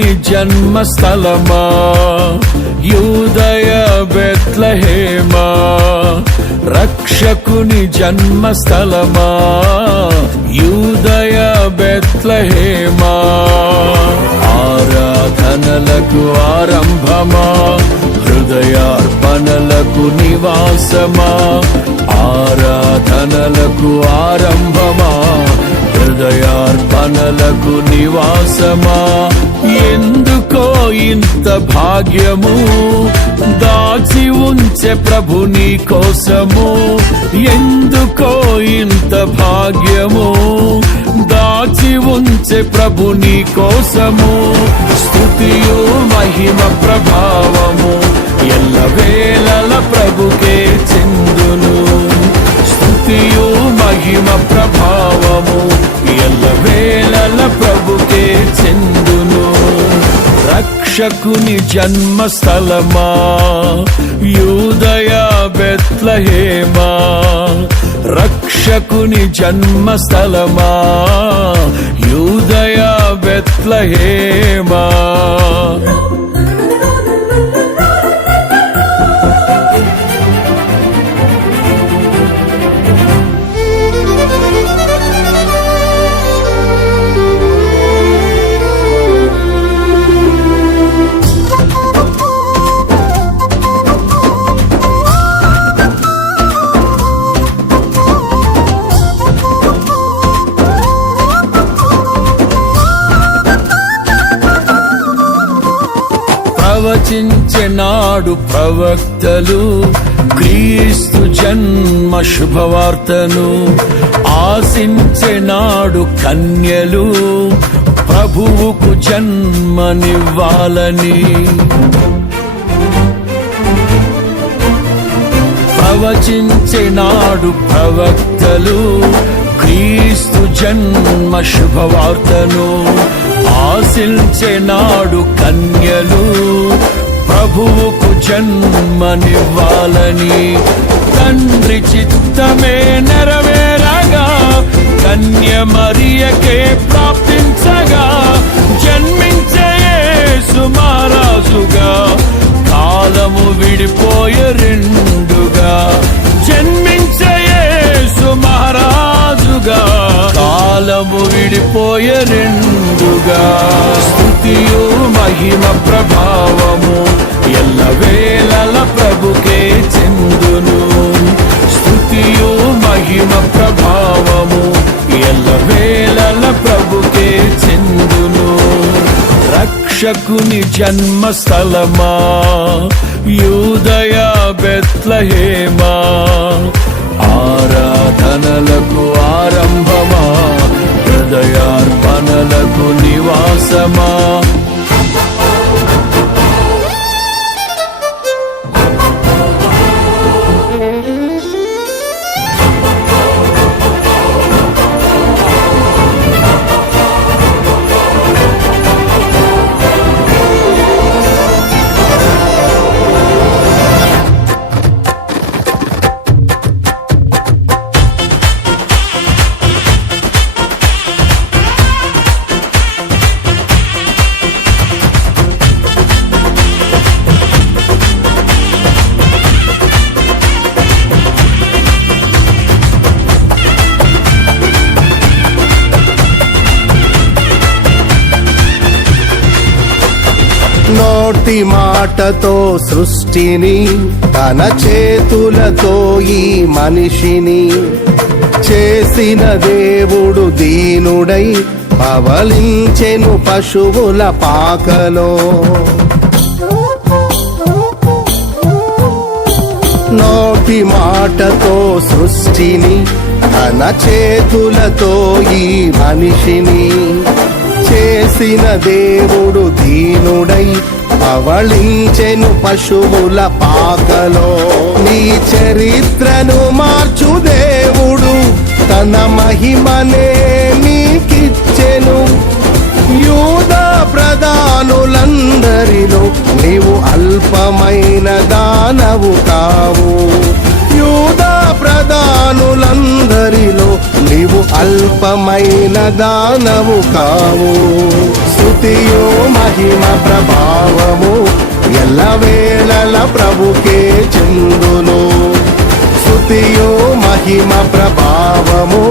రక్షకుని జన్మస్థలమా యూదయ బెత్లెహేమా, రక్షకుని జన్మస్థలమా యూదయ బెత్లెహేమా. ఆరాధనలకు ఆరంభమా, హృదయార్పణలకు నివాసమా, ఆరాధనలకు ఆరంభమా, హృదయార్పణలకు నివాసమా. ఎందుకో ఇంత భాగ్యము దాచి ఉంచే ప్రభు నీ కోసము, ఎందుకో ఇంత భాగ్యము దాచి ఉంచే ప్రభు నీ కోసము. స్తుతియు మహిమ ప్రభావము ఎల్లవేళల ప్రభుకే చెందును, స్తుతియు మహిమ ప్రభావము ఎల్లవేళల ప్రభుకే చెందును. రక్షకుని జన్మస్థలమా యూదయ బెత్లెహేమా, రక్షకుని జన్మస్థలమా యూదయ బెత్లెహేమా. ప్రవచించెనాడు ప్రవక్తలు క్రీస్తు జన్మ శుభవార్తను, ఆశించెనాడు కన్యలు ప్రభువుకు జన్మనివ్వాలని. ప్రవచించెనాడు ప్రవక్తలు క్రీస్తు జన్మ శుభవార్తను, ఆశించెనాడు కన్యలు ప్రభువుకు జన్మనివ్వాలని. తండ్రి చిత్తమే నెరవేరగా కన్య మరియకే ప్రాప్తించగా, జన్మించే యేసు మహారాజుగా కాలము విడిపోయే రెండుగా, జన్మించే యేసు మహారాజుగా కాలము విడిపోయే రెండుగా. స్తుతియు మహిమ ప్రభావము ఎల్లవేళల ప్రభుకే చెందును, స్తుతియు మహిమ ప్రభావము ఎల్లవేళల ప్రభుకే చెందును. రక్షకుని జన్మస్థలమా యూదయ బెత్లెహేమా, ఆరాధనలకు ఆరంభమా, హృదయార్పణలకు నివాసమా. నోటి మాటతో సృష్టిని, తన చేతులతో ఈ మనిషిని చేసిన దేవుడు దీనుడై పవలించెను పశువుల పాకలో. నోటి మాటతో సృష్టిని, తన చేతులతో ఈ మనిషిని చేసిన దేవుడు దీనుడై పవళించెను పశువుల పాకలో. నీ చరిత్రను మార్చు దేవుడు తన మహిమనే నీకిచ్చెను. యూదా ప్రధానులందరిలో నీవు అల్పమైన దానవు కావు. యూదా ప్రధానులందరిలో నీవు అల్పమైన దానవు కావు. స్తుతియు మహిమ ప్రభావము ఎల్లవేళల ప్రభుకే చెందును. స్తుతియు మహిమ ప్రభావము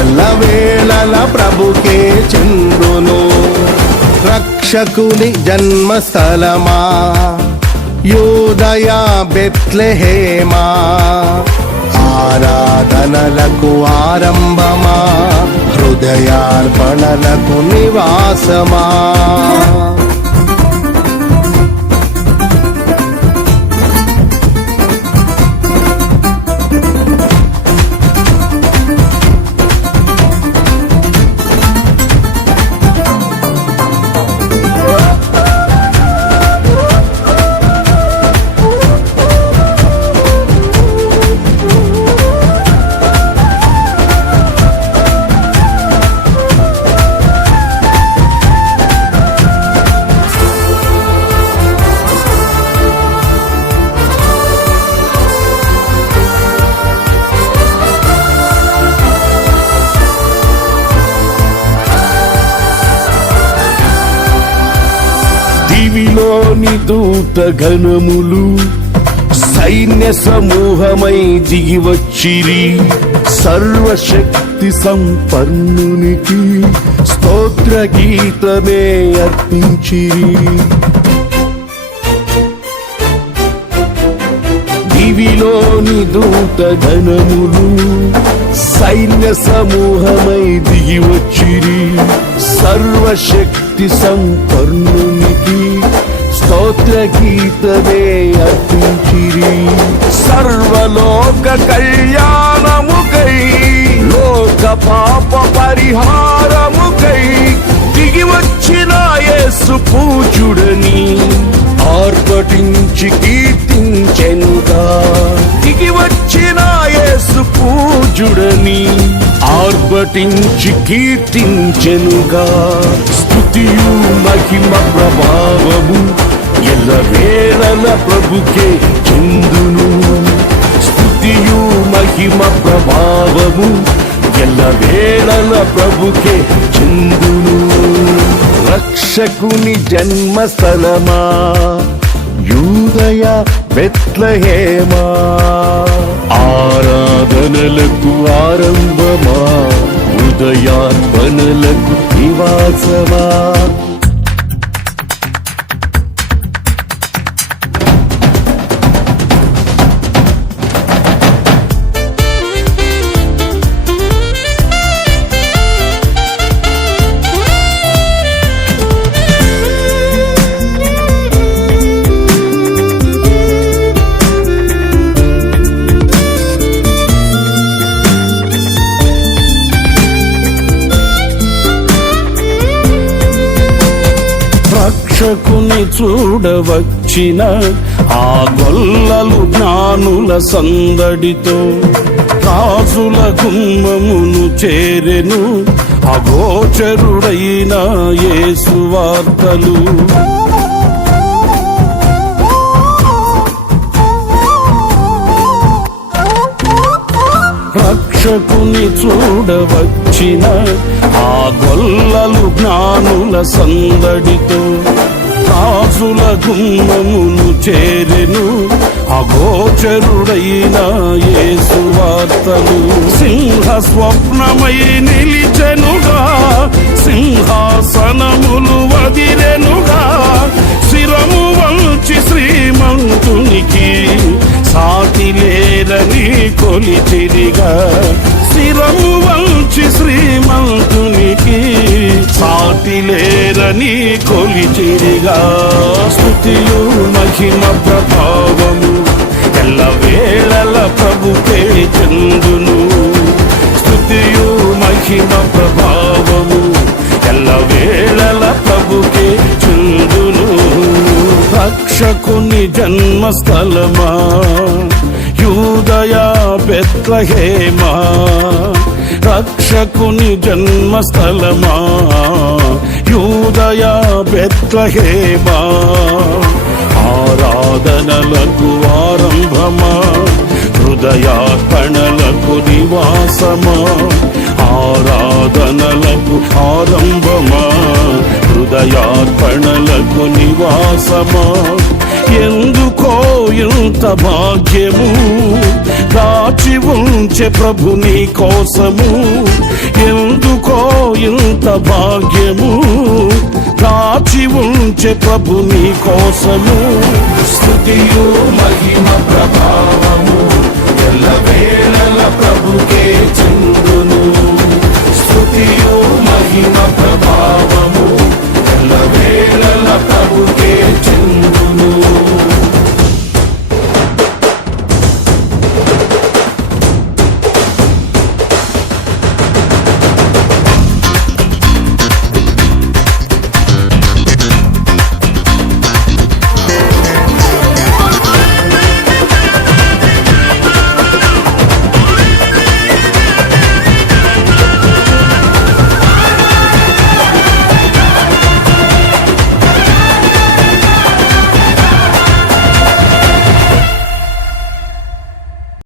ఎల్లవేళల ప్రభుకే చెందును. రక్షకుని జన్మస్థలమా యూదయ బెత్లెహేమా, ఆరాధనలకు ఆరంభమా, హృదయార్పణలకు నివాసమా. దివిలోని దూత గణములు సైన్య సమూహమై దిగి వచ్చిరి. సర్వశక్తి సంపన్నునికి స్తోత్ర గీతమే అర్పించిరి. దివిలోని దూత గణములు సైన్య సమూహమై దిగి వచ్చిరి. సర్వశక్తి సంపన్నునికి స్తోత్ర గీతమే అర్పించిరి. సర్వలోక కళ్యాణముకై లోక పాప పరిహారముకై దిగి వచ్చిన యేసు పూజుడని ఆర్భటించి కీర్తించెనుగా. దిగి వచ్చిన యేసు పూజుడని ఆర్భటించి కీర్తించెనుగా. స్తుతియు మహిమ ప్రభావము ఎల్లవేళల ప్రభుకే చెందును. స్తుతియు మహిమ ప్రభావము ఎల్లవేళల ప్రభుకే చెందును. రక్షకుని జన్మస్థలమా యూదయ బెత్లెహేమా, ఆరాధనలకు ఆరంభమా, హృదయార్పణలకు నివాసమా. రక్షకుని చూడవచ్చిన ఆ గొల్లలు జ్ఞానుల సందడితో రాజుల గుమ్మమును చేరెను. అగోచరుడైన యేసు వార్తలు రక్షకుని చూడవచ్చిన ఆ గొల్లలు జ్ఞానుల సందడితో రాజుల గుమ్మమును చేరెను. అగోచరుడైన యేసు వార్తలు సింహ స్వప్నమై నిలిచెనుగా. సింహాసనములు వదిరెనుగా. శిరము వంచి శ్రీమంతునికి సాటి లేరని కొలిచిరిగా. శిరము వంచి శ్రీమంతునికి సాటి లేరని కొలిచిరిగా. స్తుతియు మహిమ ప్రభావము ఎల్లవేళల ప్రభుకే చెందును. స్తుతియు మహిమ ప్రభావము ఎల్లవేళల ప్రభుకే చెందును. రక్షకుని జన్మస్థలమా యూదయ బెత్లెహేమా, రక్షకుని జన్మస్థలమా యూదయ బెత్లెహేమా, ఆరాధనలకు ఆరంభమా, హృదయార్పణలకు నివాసమా, ఆరాధనలకు ఆరంభమా, హృదయార్పణలకు నివాసమా. ఎందుకో ఇంత భాగ్యము దాచి ఉంచే ప్రభు నీ కోసము. ఎందుకో ఇంత భాగ్యము దాచి ఉంచే ప్రభు నీ కోసము. స్తుతియు మహిమ ప్రభావ